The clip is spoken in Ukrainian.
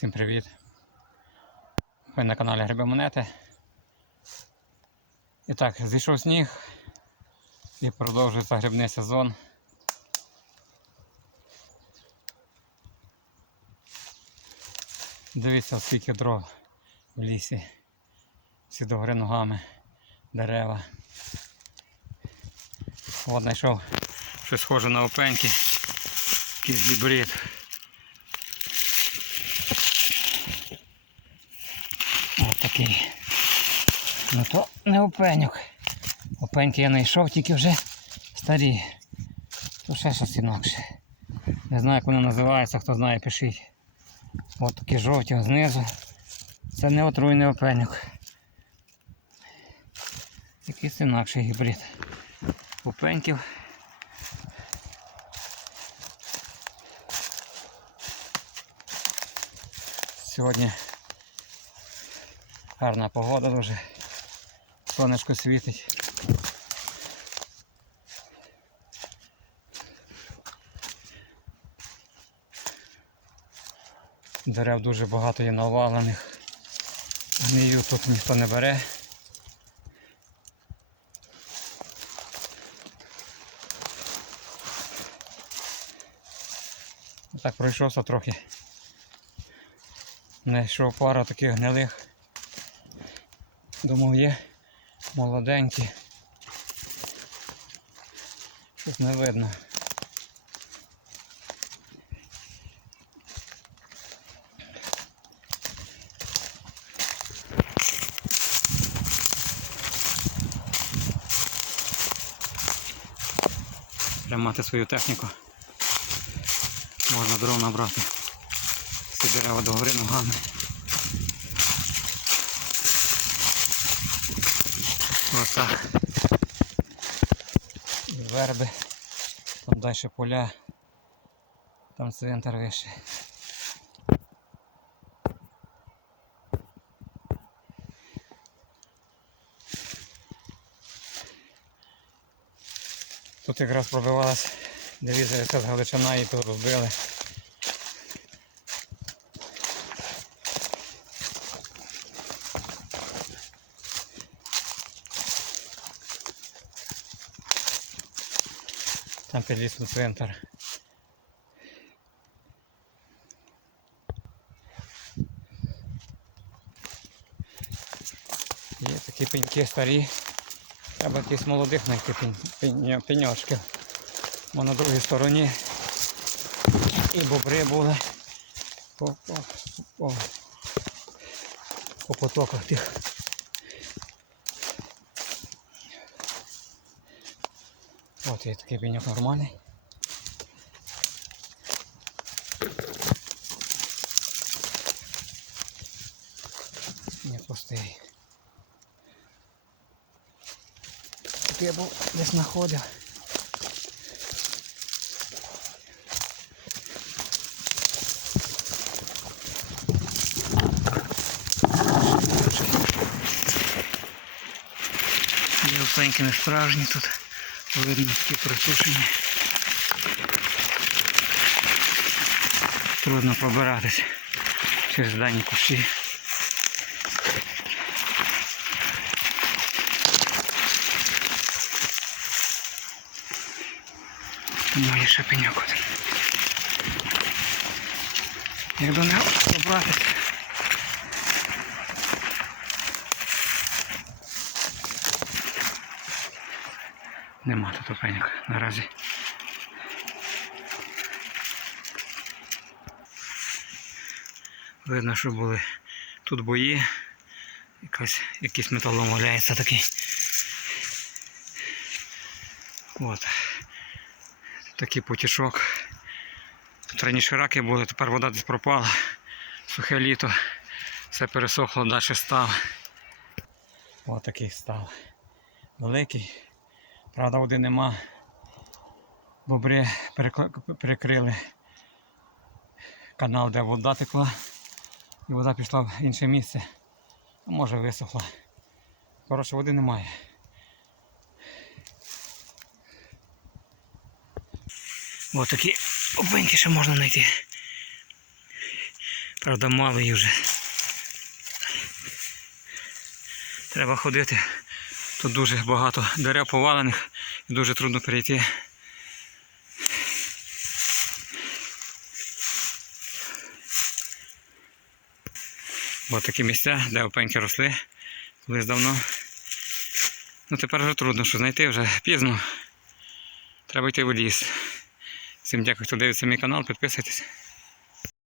Всім привіт! Ви на каналі Гриби Монети. І так, зійшов сніг і продовжується грибний сезон. Дивіться, скільки дров в лісі. Всі догори ногами, дерева. От знайшов щось схоже на опеньки, якийсь гібрид. Ось такий. Ну то не опеньок. Опеньки я знайшов, тільки вже старі. То ще щось інакше. Не знаю, як вони називаються, хто знає, пишіть. Ось такі жовті знизу. Це не отруйний опеньок. Якийсь інакший гібрид. Опеньків. Сьогодні гарна погода дуже. Сонечко світить. Дерев дуже багато є навалених. Гнію тут ніхто не бере. Так пройшовся трохи. Знайшов пару таких гнилих. Думав є молоденькі. Щось не видно. Треба мати свою техніку. Можна дров набрати. Всі дерева догори ногами. Ось так. І верби. Там далі поля. Там цвинтар вище. Тут якраз пробивалась дивізія з Галичина і тут розбили. Там під лісом цвинтар. Є такі пеньки старі. Треба якісь молодих знайти пень, пень, пеньочків. Бо на другій стороні і бобри були по, по, по, по потоках тих. От є такий пеньок нормальний. Не пустий. Тут я був десь знаходив. Є не справжні тут. Видно такі просушені. Трудно пробиратись через дані кущі. Пеньок один. Як до нього добратися? Нема тут опеньок наразі. Видно, що були тут бої. Якась, якийсь металом валяється такий. От. Такий потічок. Тут раніше раки були, тепер вода десь пропала. Сухе літо. Все пересохло, далі став. Ось такий став. Великий. Правда, води нема. Бобри перекрили канал, де вода текла. І вода пішла в інше місце. А може висохла. Коротше, води немає. Ось такі опеньки ще можна знайти. Правда, мало їх вже. Треба ходити. Тут дуже багато дерев повалених і дуже трудно перейти. Ось такі місця, де опеньки росли колись давно. Ну тепер вже трудно, що знайти вже пізно. Треба йти в ліс. Всім дякую, хто дивиться мій канал, підписуйтесь.